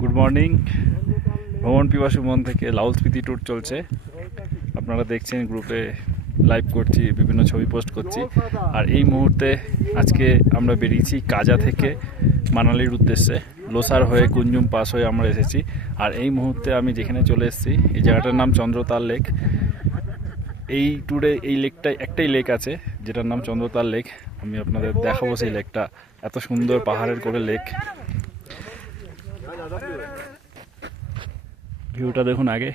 Good morning. ভ্রমণ পিপাসু মন থেকে লাউল স্পিতি ট্যুর চলছে। আপনারা দেখছেন গ্রুপে লাইভ করছি, বিভিন্ন ছবি পোস্ট করছি। আর এই মুহূর্তে আজকে আমরা বেরিয়েছি কাজা থেকে মানালির উদ্দেশ্যে। লোসার হয়ে কুঞ্জুম পাস হয়ে আমরা এসেছি। আর এই মুহূর্তে আমি যেখানে চলে এসেছি, এই জায়গাটার নাম চন্দ্রতাল লেক। এই ট্যুরে এই লেকটায় একটাই লেক আছে যেটার নাম চন্দ্রতাল লেক। আমি আপনাদের দেখাবো সেই লেকটা। এত সুন্দর পাহাড়ের করে লেক। ভিউটা দেখুন আগে।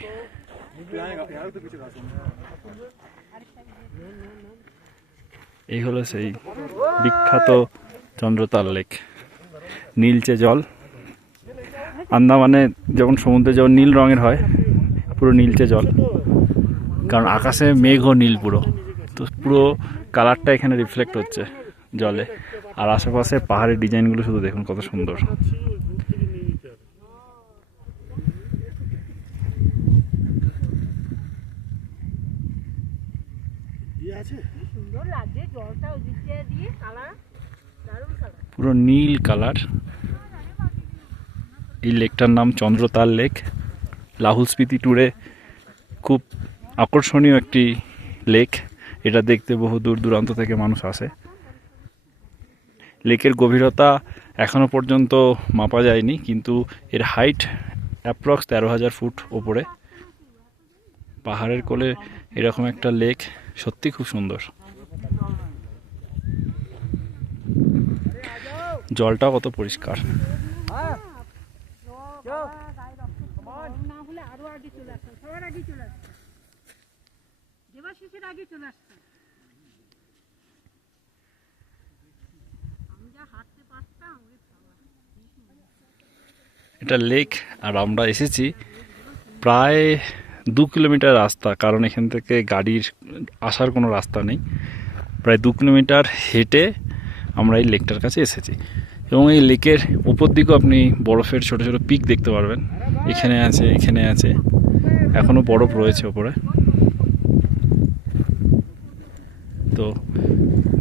এই হলো সেই বিখ্যাত চন্দ্রতাল লেক। নীলচে জল, আন্দামানে যেমন সমুদ্রে যেমন নীল রঙের হয়, পুরো নীলচে জল। কারণ আকাশে মেঘ ও নীল পুরো, তো পুরো কালারটা এখানে রিফ্লেক্ট হচ্ছে জলে। আর আশেপাশে পাহাড়ের ডিজাইনগুলো শুধু দেখুন কত সুন্দর। পুরো নীল কালার। এই লেকটার নাম চন্দ্রতাল লেক। লাহুল স্পিতি ট্যুরে খুব আকর্ষণীয় একটি লেক। এটা দেখতে বহু দূর দূরান্ত থেকে মানুষ আসে। লেকের গভীরতা এখনো পর্যন্ত মাপা যায়নি, কিন্তু এর হাইট অ্যাপ্রক্স 13,000 ফুট ওপরে। পাহাড়ের কোলে এরকম একটা লেক সত্যি খুব সুন্দর। জলটা কত পরিষ্কার। এটা লেক, আর আমরা এসেছি প্রায় 2 কিলোমিটার রাস্তা, কারণ এখান থেকে গাড়ির আসার কোনো রাস্তা নেই। প্রায় 2 কিলোমিটার হেঁটে আমরা এই লেকটার কাছে এসেছি। এবং এই লেকের উপর দিকেও আপনি বরফের ছোট ছোট পিক দেখতে পারবেন। এখানে আছে, এখানে আছে, এখনও বরফ রয়েছে ওপরে। তো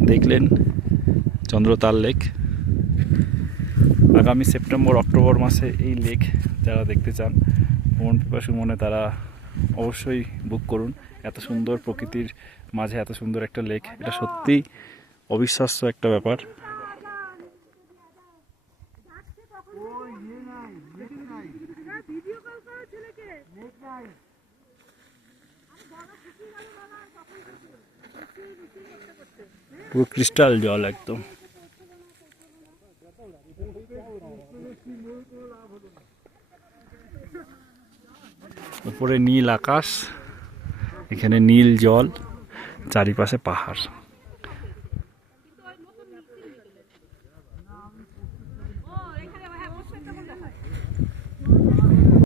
দেখলেন চন্দ্রতাল লেক। আগামী সেপ্টেম্বর অক্টোবর মাসে এই লেক যারা দেখতে চান ভ্রমণ পিপাসু মনে, তারা অবশ্যই বুক করুন। এত সুন্দর প্রকৃতির মাঝে এত সুন্দর একটা লেক, এটা সত্যিই অবিশ্বাস্য একটা ব্যাপার। পুরো ক্রিস্টাল জল একদম। উপরে নীল আকাশ, এখানে নীল জল, চারিপাশে পাহাড়।